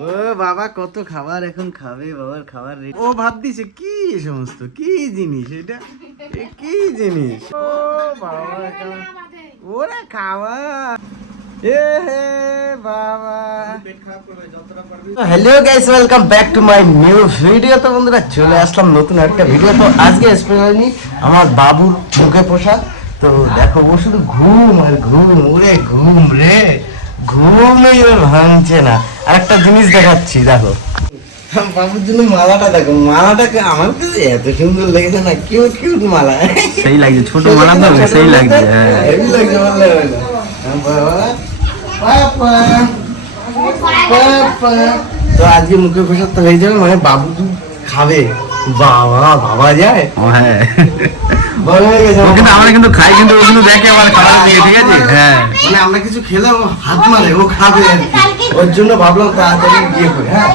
ও বাবা কত খাবার এখন খাবে, বাবার খাবার ও ভাত দিছে কি সমস্ত কি জিনিস এটা, কি জিনিস ও বাবা ওরা খাওয়া hello guys, welcome back to my new video. তো বন্ধুরা চলে আসলাম নতুন একটা ভিডিও। তো আজকে স্পেশালি আমার বাবুর মুখে পোষা। তো দেখো ও শুধু ঘুম আর ঘুম, ওরে ঘুম রে, ঘুমই ওর ভাঙছে না। আর একটা জিনিস দেখাচ্ছি, দেখো বাবুর জন্য মালাটা দেখো, মালাটাকে আমার কাছে এত সুন্দর লেগেছে না, কিউট কিউট মালা, সেই লাগছে, ছোট মালা তো সেই লাগছে, হেভি লাগছে বললে হবে না। তো আজকে মুখে প্রসাদ তো হয়ে যাবে, মানে বাবু খাবে। বাবা বাবা যায়, হ্যাঁ বড় হয়ে গেছে কিন্তু আমরা কিন্তু খাই, কিন্তু ও কিন্তু দেখে আমার খাবার দিকে, ঠিক আছে? হ্যাঁ মানে আমরা কিছু খেলে ও হাত মারে, ও খাবে আর কি। ওর জন্য ভাবলাম তাড়াতাড়ি গিয়ে করি। হ্যাঁ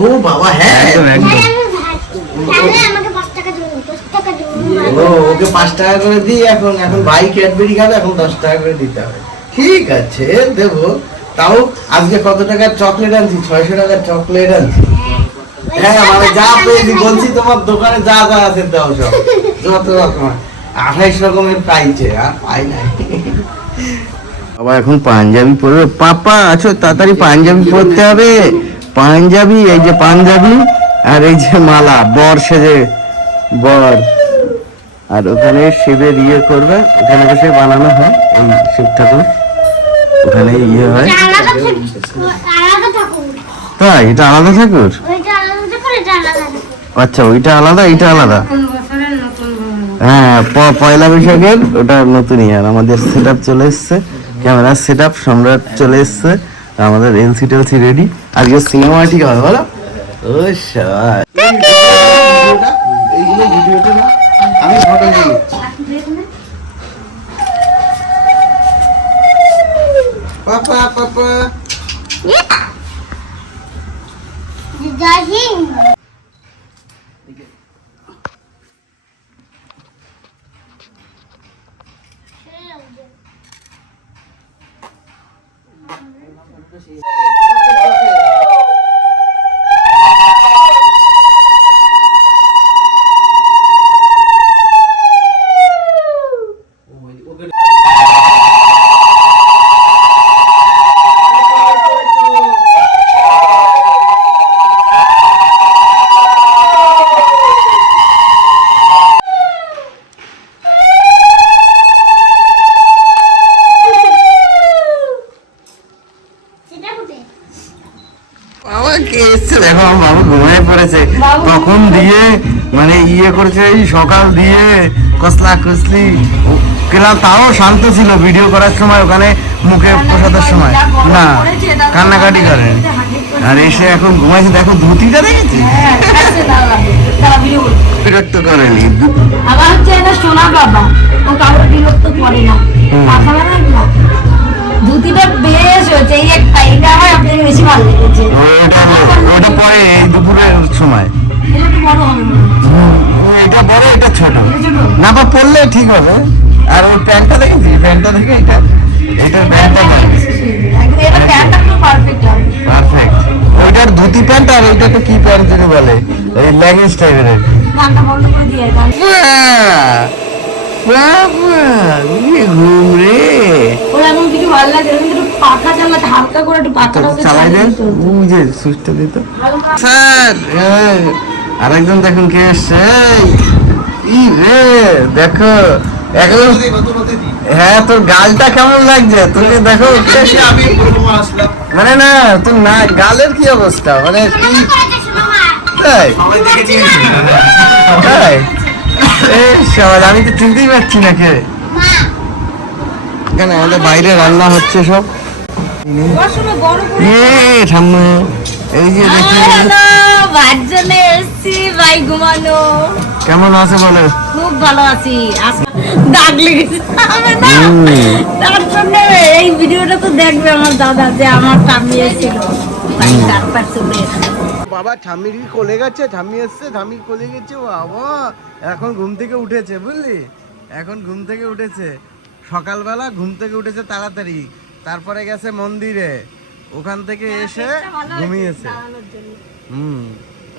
ও বাবা, হ্যাঁ একদম একদম। ও ওকে 5 টাকা করে দিই এখন, এখন ভাই ক্যাডবেরি খাবে, এখন 10 টাকা করে দিতে হবে। ঠিক আছে দেবো। তাও আজকে কত টাকার চকলেট আনছি? 600 টাকার চকলেট আনছি। হ্যাঁ মানে যা পেয়েছি বলছি, তোমার দোকানে যা যা আছে দাও সব, যত রকম 28 রকমের পাইছে, আর পাই নাই। বাবা এখন পাঞ্জাবি পরবে। পাপা আছো, তাড়াতাড়ি পাঞ্জাবি পরতে হবে। পাঞ্জাবি, এই যে পাঞ্জাবি, আর এই যে মালা, বর সেজে বর। আর ওখানে শিবের ইয়ে করবে, ওখানে বসে বানানো হয় এই শিব ঠাকুর, ওখানে ইয়ে হয়। তাই এটা আলাদা ঠাকুর? আচ্ছা ওইটা আলাদা, এটা আলাদা। হ্যাঁ পয়লা বৈশাখের ওটা নতুনই। আর আমাদের সেট আপ চলে এসছে, ক্যামেরার সেট আপ সম্রাট চলে এসছে, আমাদের এলসি টেলসি রেডি। আজকে সিনেমা ঠিক হবে বলো? ও শাবাশ, এইগুলো ভিডিওটা না আমি ফটো নিয়ে নিচ্ছি। পাপা পাপা জয় হিন্দ। দেখো আমার বাবু ঘুমিয়ে পড়েছে, তখন দিয়ে মানে ইয়ে করেছে, এই সকাল দিয়ে কসলা কসলি কেলাম, তাও শান্ত ছিল ভিডিও করার সময়, ওখানে মুখে প্রসাদের সময় না কান্নাকাটি করে। আর এসে এখন ঘুমাইছে, দেখো ধুতিটা দেখেছি, বিরক্ত করেনি। আবার হচ্ছে এটা সোনা বাবা, ও কাউকে বিরক্ত করে না, ধুতিটা বেশ হয়েছে, এই একটা এটা আমার আপনাকে বেশি ভালো লেগেছে। ওটা পরে দুপুরের সময়, এটা বড় এটা ছোট না, বা পরলে ঠিক হবে। আর ওই প্যান্টটা দেখেছি, প্যান্টটা দেখে এটা এটা প্যান্টটা পারফেক্ট। ওইটার ধুতি প্যান্ট, আর ওইটা তো কি প্যান্ট যদি বলে, ওই লেগিংস টাইপের। ঘুম রে চালাই দেন, বুঝে সুস্থ দিত। স্যার আরেকজন দেখুন কে এসছে, রে দেখো এখন। হ্যাঁ তোর গালটা কেমন লাগছে তোকে, দেখো মানে না তোর না গালের কি অবস্থা, মানে তুই তাই তাই আমি তো চিনতেই পারছি না কে। এখানে আমাদের বাইরে রান্না হচ্ছে সব, সামনে এই যে দেখি কেমন আছে বলে। খুব ভালো আছি, দাগ লেগেছে তার জন্য এই ভিডিওটা তো দেখবে আমার দাদা, যে আমার ঠাম্মি এসেছিল বাবা, ঠাম্মির কি কোলে গেছে, ঠাম্মি এসছে, ঠাম্মি কোলে গেছে। বাবা এখন ঘুম থেকে উঠেছে, বুঝলি, এখন ঘুম থেকে উঠেছে, সকালবেলা ঘুম থেকে উঠেছে তাড়াতাড়ি, তারপরে গেছে মন্দিরে। ও ওখান থেকে এসে ঘুমিয়েছে।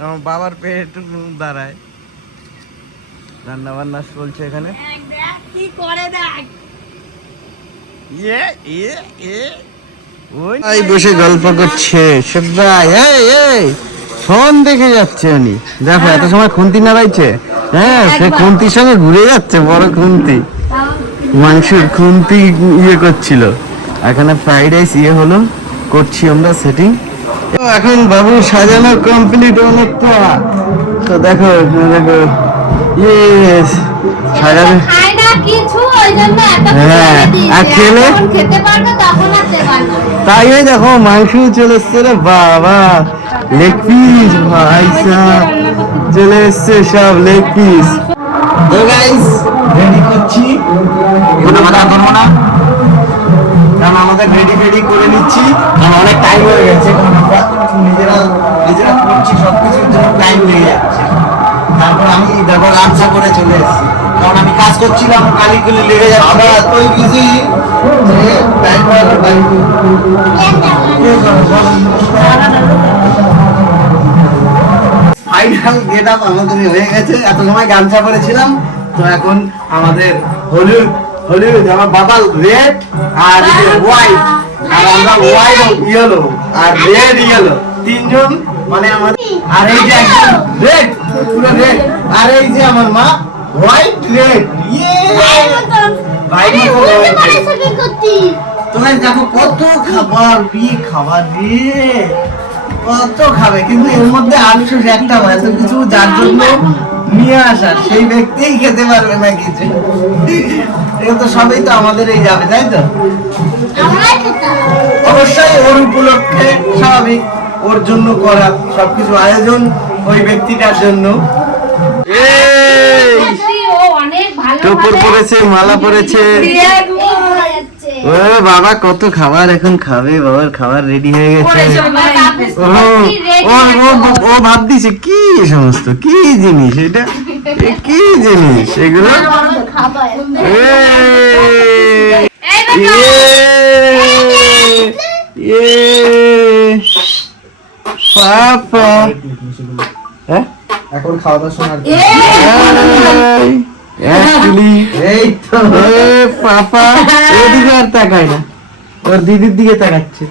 আমার বাবার পেয়ে একটু দাঁড়ায়। রান্না বান্না চলছে এখানে। কি করে দেখ ওই বসে গল্প করছে সবাই। এই ফোন দেখে যাচ্ছে উনি। দেখো এত সময় খুন্তি নাড়াইছে। হ্যাঁ, সে খুন্তির সঙ্গে ঘুরে যাচ্ছে, বড় খুন্তি, মাংসের খুন্তি ইয়ে করছিল। এখানে ফ্রাইড রাইস হলো, করছি আমরা সেটিং। এখন বাবু সাজানো কমপ্লিট অনেকটা। তো দেখো দেখো ইয়েস সাজানো। খায় না কিছু, ওই জন্য এত হ্যাঁ, আর খেলে খেতে পারবে তখন আর দেবার না। তাই ওই দেখো মাংস চলে এসছে রে বাবা, লেগ পিস ভাই সাহেব চলে এসছে, সব লেগ পিস। তো গাইস রেডি করছি, কোনো কথা করবো না কারণ আমাদের রেডি করে নিচ্ছি, কারণ অনেক টাইম হয়ে গেছে, কারণ আমরা নিজেরা করছি, সবকিছুর জন্য টাইম লেগে যাচ্ছে। তারপর আমি দেখো গামছা করে চলে এসেছি, কারণ আমি কাজ করছিলাম, কালি লেগে যাচ্ছে, এতই বিজি ফাইনাল গেট আপ আমাদের হয়ে গেছে। এত সময় গামছা পরেছিলাম, তো এখন আমাদের হলুদ আমার বাবা রেড আর হোয়াইট, আর আমরা হোয়াইট ইয়েলো আর রেড ইয়েলো, তিনজন মানে আমাদের। আর এই যে একদম রেড, পুরো রেড, আর এই যে আমার মা হোয়াইট রেড। তোমার দেখো কত খাবার রে, কত খাবে, কিন্তু এর মধ্যে আফসোস একটা, এত কিছু যার জন্য নিয়ে আসা সেই ব্যক্তিই খেতে পারবে না কিছু। এটা তো সবই তো আমাদের এই যাবে, তাই তো? অবশ্যই ওর উপলক্ষে স্বাভাবিক, ওর জন্য করা সবকিছু আয়োজন ওই ব্যক্তিটার জন্য। টোপর পরেছে, মালা পরেছে। ও বাবা কত খাবার এখন খাবে, বাবার খাবার রেডি হয়ে গেছে। ও ভাব দিছে কি সমস্ত, কি জিনিস এটা, কি জিনিস এগুলো। পাপা এখন খাওয়া দাওয়া শোনার এই তো পাপা এদিকে আর তাকায় না, ওর দিদির দিকে তাকাচ্ছে।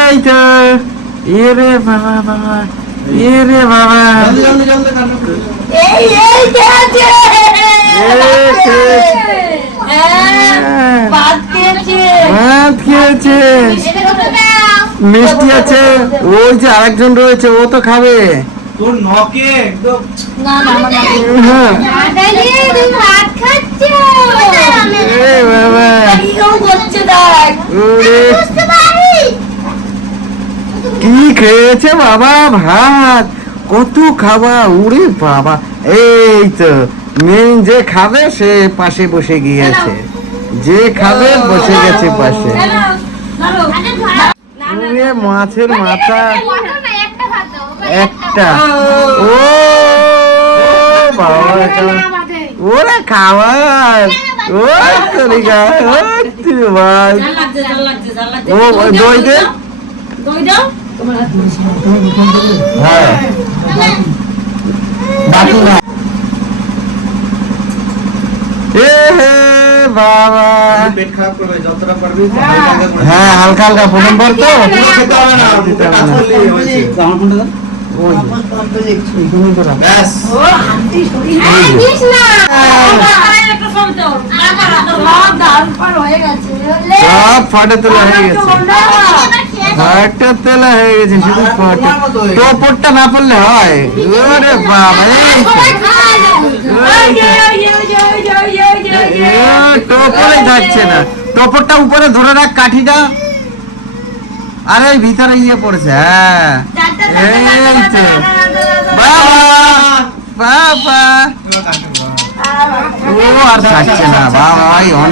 এই তো রে বাবা বাবা, রে বাবা, ভাত খেয়েছে, মিষ্টি আছে, ওই যে আরেকজন রয়েছে ও তো খাবে। তোর নকে একদম কি খেয়েছে বাবা, ভাত কত খাবা, উড়ে বাবা। এই তো মেন যে খাবে সে পাশে বসে গিয়েছে, যে খাবে বসে গেছে পাশে। মাছের মাথা একটা, ও বাবা ওরা খাবার, ও তরিকা ও দই দে, হ্যাঁ বাবা পেট খারাপ করবে যতটা পারবি। হ্যাঁ হালকা হালকা প্রথম বার তো খেতে হবে না, আমার কোনটা সব ফাটা তেলা হয়ে গেছে, ফাটা তেলা হয়ে গেছে, শুধু ফাটা। টোপরটা না পড়লে হয়, ওরে বাবা টোপরে যাচ্ছে না, টোপরটা উপরে ধরে রাখ, কাঠিটা। আরে ভিতরে ইয়ে পড়েছে। হ্যাঁ এই তো বাবা বাবা, ও আর থাকছে না বাবা।